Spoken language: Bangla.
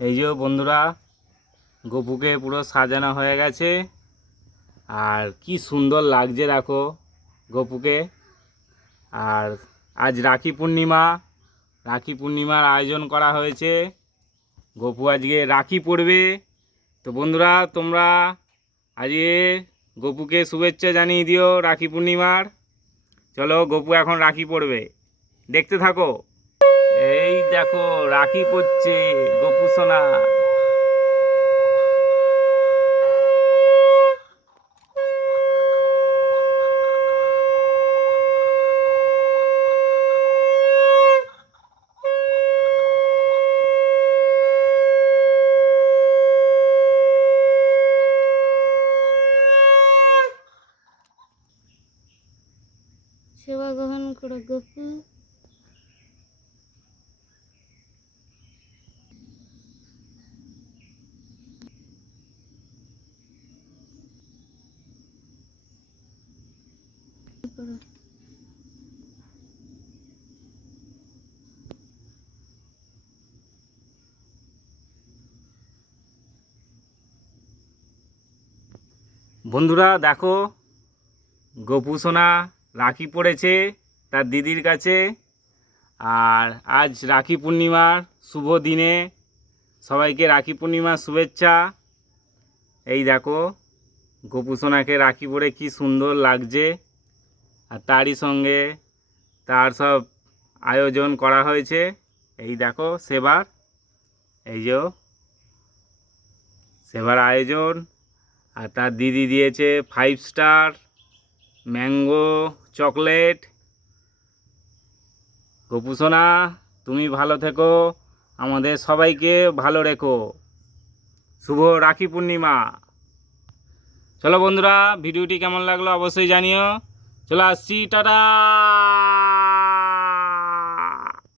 এই যে বন্ধুরা, গপুকে পুরো সাজানো হয়ে গেছে। আর কি সুন্দর লাগছে দেখো গপুকে। আর আজ রাখি পূর্ণিমা, রাখি পূর্ণিমার আয়োজন করা হয়েছে। গপু আজকে রাখি পড়বে। তো বন্ধুরা, তোমরা আজকে গপুকে শুভেচ্ছা জানিয়ে দিও রাখি পূর্ণিমার। চলো, গপু এখন রাখি পড়বে, দেখতে থাকো। এই দেখো রাখি পড়ছে গপু সোনা। সেবা গ্রহণ করো গপু। বন্ধুরা দেখো, গপু সোনা রাখি পড়েছে তার দিদির কাছে। আর আজ রাখি পূর্ণিমার শুভ দিনে সবাইকে রাখি পূর্ণিমার শুভেচ্ছা। এই দেখো গপু সোনাকে রাখি পরে কি সুন্দর লাগছে। আর তারই সঙ্গে তার সব আয়োজন করা হয়েছে। এই দেখো সেবার, এই যে সেবার আয়োজন। আর তার দিদি দিয়েছে 5 স্টার ম্যাঙ্গো চকলেট। গপু সোনা, তুমি ভালো থেকো, আমাদের সবাইকে ভালো রেখো। শুভ রাখি পূর্ণিমা। চলো বন্ধুরা, ভিডিওটি কেমন লাগলো অবশ্যই জানিও। চলে আসছি, টাটা।